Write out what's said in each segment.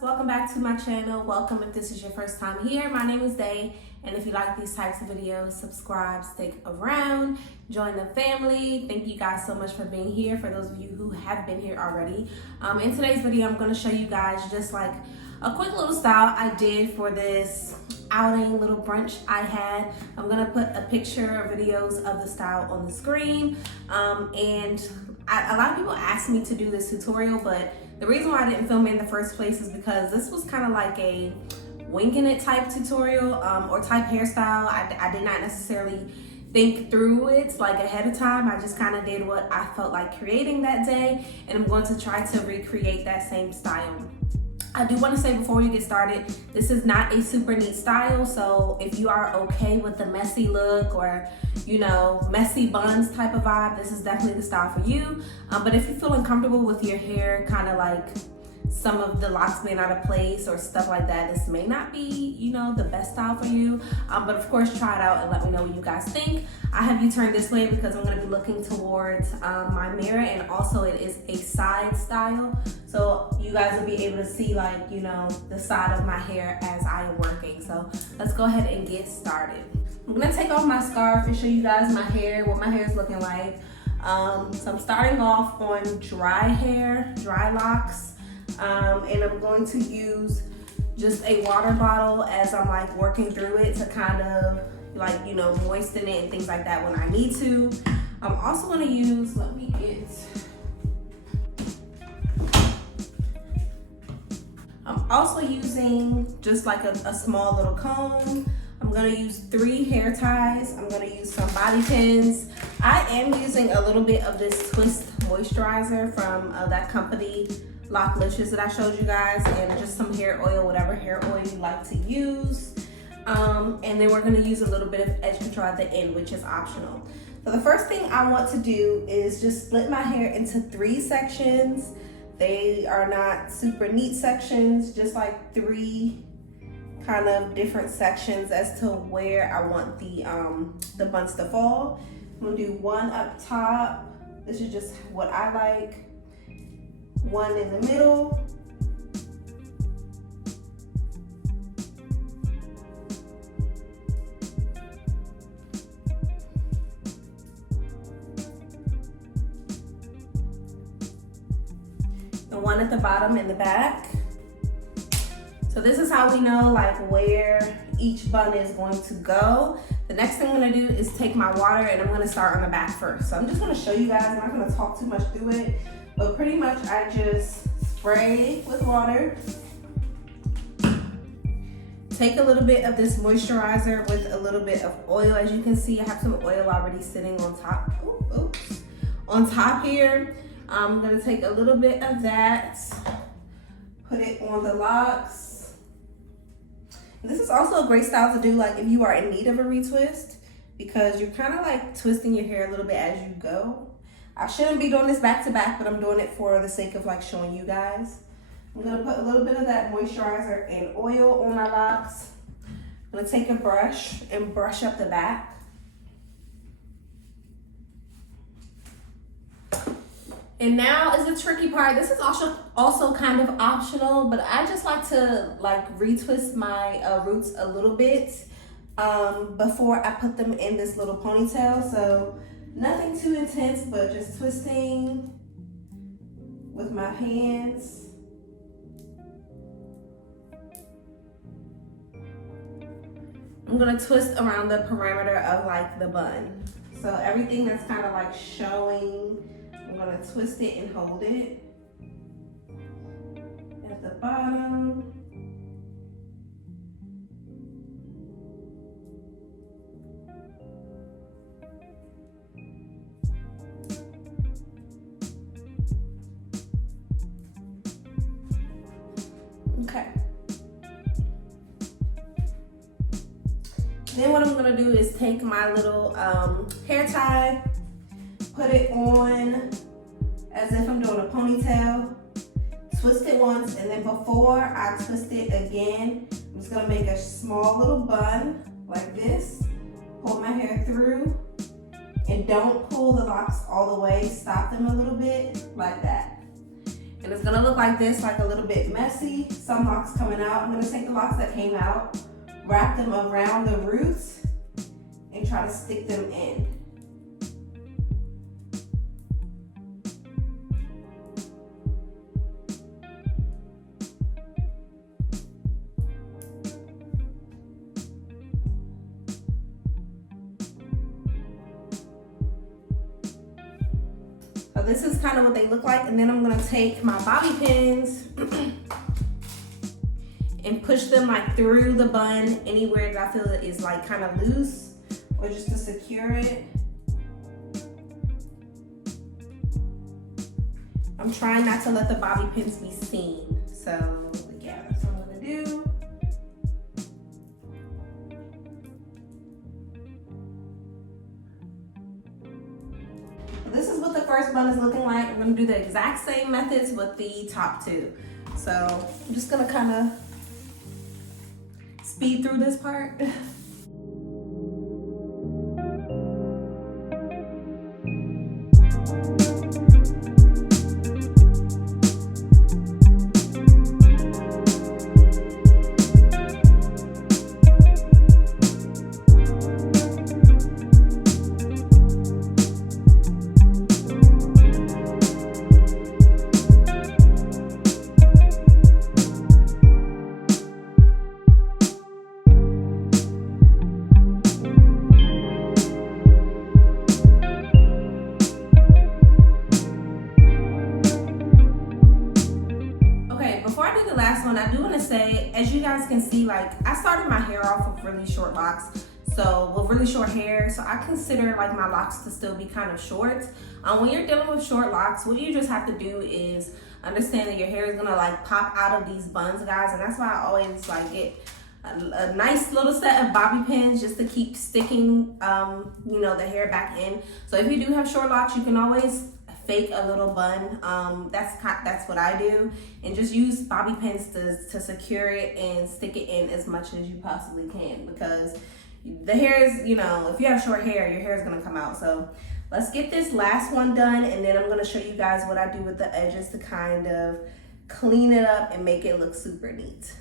welcome back to my channel. Welcome if this is your first time here. My name is Day, and if you like these types of videos, subscribe, stick around, join the family. Thank you guys so much for being here. For those of you who have been here already, in today's video I'm going to show you guys just like a quick little style I did for this outing little brunch I had. I'm going to put a picture or videos of the style on the screen, and a lot of people asked me to do this tutorial, but the reason why I didn't film it in the first place is because this was kind of like a winging it type tutorial or type hairstyle. I did not necessarily think through it like ahead of time. I just kind of did what I felt like creating that day, and I'm going to try to recreate that same style. I do want to say before we get started, this is not a super neat style, so if you are okay with the messy look or, you know, messy buns type of vibe, this is definitely the style for you. But if you're feeling comfortable with your hair kind of like some of the locks being out of place or stuff like that, this may not be, you know, the best style for you. But of course, try it out and let me know what you guys think. I have you turn this way because I'm going to be looking towards my mirror, and also it is a side style, so you guys will be able to see, like, you know, the side of my hair as I am working. So let's go ahead and get started. I'm going to take off my scarf and show you guys my hair, what my hair is looking like. So I'm starting off on dry hair, dry locks. And I'm going to use just a water bottle as I'm like working through it to kind of like, you know, moisten it and things like that when I need to. I'm also going to use, I'm also using just like a small little comb. I'm going to use 3 hair ties. I'm going to use some bobby pins. I am using a little bit of this twist moisturizer from that company, Locklicious, that I showed you guys, and just some hair oil, whatever hair oil you like to use. And then we're going to use a little bit of edge control at the end, which is optional. So the first thing I want to do is just split my hair into 3 sections. They are not super neat sections, just like 3 kind of different sections as to where I want the buns to fall. I'm going to do 1 up top. This is just what I like. 1 in the middle. And 1 at the bottom in the back. So this is how we know like where each bun is going to go. The next thing I'm gonna do is take my water, and I'm gonna start on the back first. So I'm just gonna show you guys, I'm not gonna talk too much through it, but pretty much I just spray with water. Take a little bit of this moisturizer with a little bit of oil. As you can see, I have some oil already sitting on top. Oops. On top here. I'm gonna take a little bit of that, put it on the locks. This is also a great style to do like if you are in need of a retwist, because you're kind of like twisting your hair a little bit as you go. I shouldn't be doing this back to back, but I'm doing it for the sake of like showing you guys. I'm gonna put a little bit of that moisturizer and oil on my locks. I'm gonna take a brush and brush up the back. And now is the tricky part. This is also kind of optional, but I just like to like retwist my roots a little bit before I put them in this little ponytail. So nothing too intense, but just twisting with my hands. I'm gonna twist around the perimeter of like the bun. So everything that's kind of like showing, I'm gonna twist it and hold it at the bottom. Okay. Then what I'm gonna do is take my little hair tie, put it on as if I'm doing a ponytail, twist it once, and then before I twist it again, I'm just gonna make a small little bun like this, pull my hair through, and don't pull the locks all the way, stop them a little bit like that. And it's gonna look like this, like a little bit messy. Some locks coming out. I'm gonna take the locks that came out, wrap them around the roots, and try to stick them in. So this is kind of what they look like, and then I'm gonna take my bobby pins and push them like through the bun anywhere that I feel it is like kind of loose, or just to secure it. I'm trying not to let the bobby pins be seen. So yeah, that's what I'm gonna do. This is what the first bun is looking like. I'm gonna do the exact same methods with the top two. So I'm just gonna kind of speed through this part. I do want to say, as you guys can see, like I started my hair off with really short locks, so with really short hair, so I consider like my locks to still be kind of short. When you're dealing with short locks, what you just have to do is understand that your hair is gonna like pop out of these buns, guys, and that's why I always like get a nice little set of bobby pins just to keep sticking you know, the hair back in. So if you do have short locks, you can always fake a little bun. That's what I do, and just use bobby pins to secure it and stick it in as much as you possibly can, because the hair is, you know, if you have short hair, your hair is gonna come out. So let's get this last one done, and then I'm gonna show you guys what I do with the edges to kind of clean it up and make it look super neat.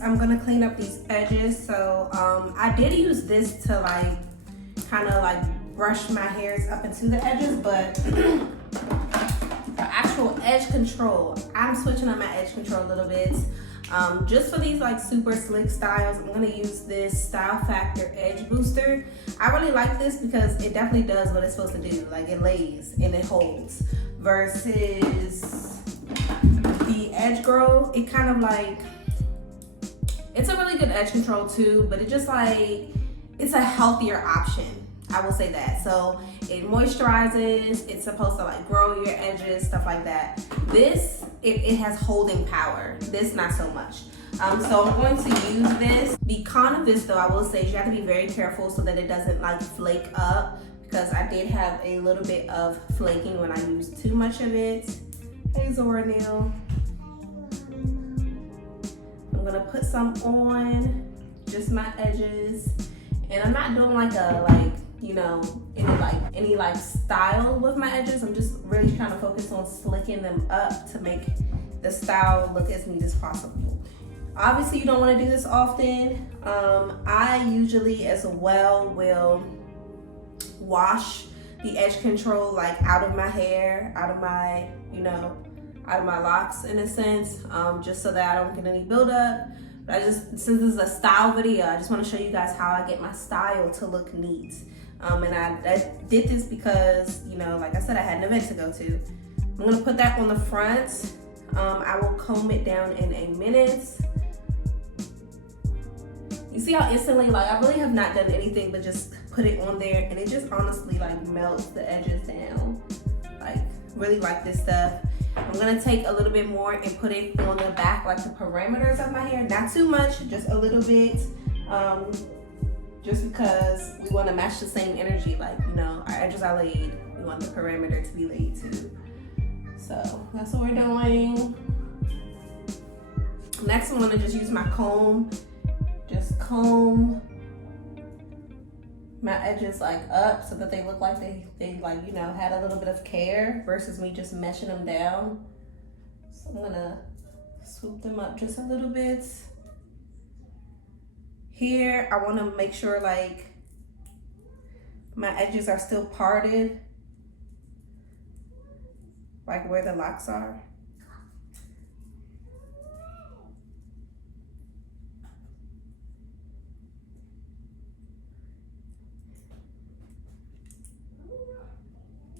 I'm gonna clean up these edges. So I did use this to like kind of like brush my hairs up into the edges, but for actual edge control, I'm switching up my edge control a little bit. Just for these like super slick styles, I'm gonna use this Style Factor Edge Booster. I really like this because it definitely does what it's supposed to do. Like it lays and it holds, versus the Edge Grow. It kind of like, it's a really good edge control too, but it just like, it's a healthier option, I will say that. So it moisturizes, it's supposed to like grow your edges, stuff like that. This, it has holding power. This, not so much. So I'm going to use this. The con of this though, I will say, is you have to be very careful so that it doesn't like flake up, because I did have a little bit of flaking when I used too much of it. Hey Zora Neil. I'm gonna put some on just my edges, and I'm not doing like a you know, any style with my edges. I'm just really trying to focus on slicking them up to make the style look as neat as possible. Obviously you don't want to do this often. I usually as well will wash the edge control like out of my hair, out of my, you know, out of my locks in a sense, just so that I don't get any buildup. But I just, since this is a style video, I just want to show you guys how I get my style to look neat. And I did this because, you know, like I said, I had an event to go to. I'm gonna put that on the front. I will comb it down in a minute. You see how instantly, like, I really have not done anything but just put it on there, and it just honestly like melts the edges down. Like, really like this stuff. I'm gonna take a little bit more and put it on the back, like the parameters of my hair. Not too much, just a little bit. Just because we want to match the same energy, like, you know, our edges are laid. We want the perimeter to be laid too. So that's what we're doing. Next, I'm gonna just use my comb. Just comb my edges like up so that they look like they like, you know, had a little bit of care versus me just meshing them down. So I'm gonna swoop them up just a little bit. Here, I want to make sure like my edges are still parted, like where the locks are.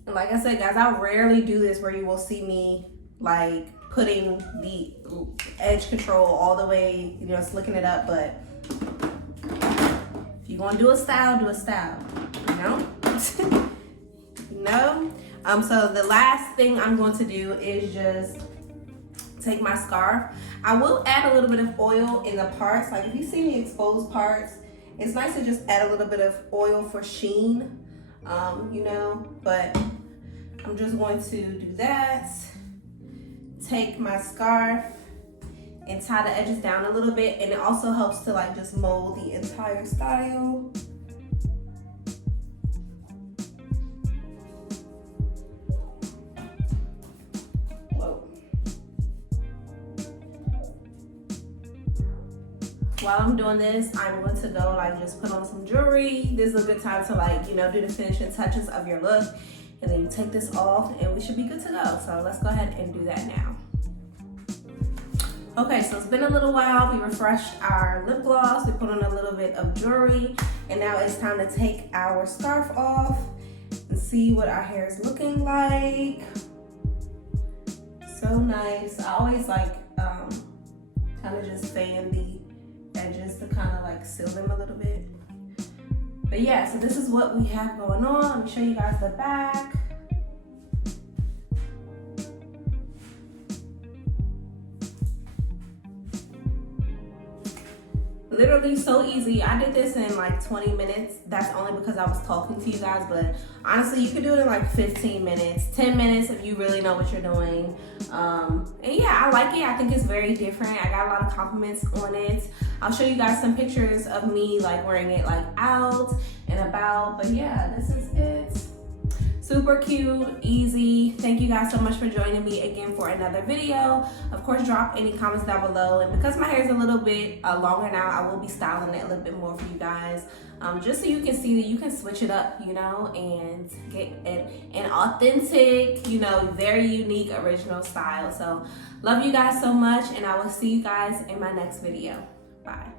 And like I said, guys, I rarely do this where you will see me like putting the edge control all the way, you know, slicking it up, but if you're gonna do a style, you know? You know? So the last thing I'm going to do is just take my scarf. I will add a little bit of oil in the parts. Like if you see any exposed parts, it's nice to just add a little bit of oil for sheen, you know, but I'm just going to do that. Take my scarf and tie the edges down a little bit, and it also helps to like just mold the entire style. Whoa. While I'm doing this, I'm going to go like just put on some jewelry. This is a good time to like, you know, do the finishing touches of your look, and then you take this off and we should be good to go. So let's go ahead and do that now. Okay, so it's been a little while. We refreshed our lip gloss, we put on a little bit of jewelry, and now it's time to take our scarf off and see what our hair is looking like. So nice. I always like kind of just fan the edges to kind of like seal them a little bit. But yeah, so this is what we have going on. Let me show you guys the back. Literally so easy. I did this in like 20 minutes. That's only because I was talking to you guys, but honestly you could do it in like 15 minutes, 10 minutes if you really know what you're doing. And yeah, I like it. I think it's very different. I got a lot of compliments on it. I'll show you guys some pictures of me like wearing it like out and about, but yeah, this is it. Super cute, easy. Thank you guys so much for joining me again for another video. Of course, drop any comments down below. And because my hair is a little bit longer now, I will be styling it a little bit more for you guys. Just so you can see that you can switch it up, you know, and get an authentic, you know, very unique, original style. So love you guys so much, and I will see you guys in my next video. Bye.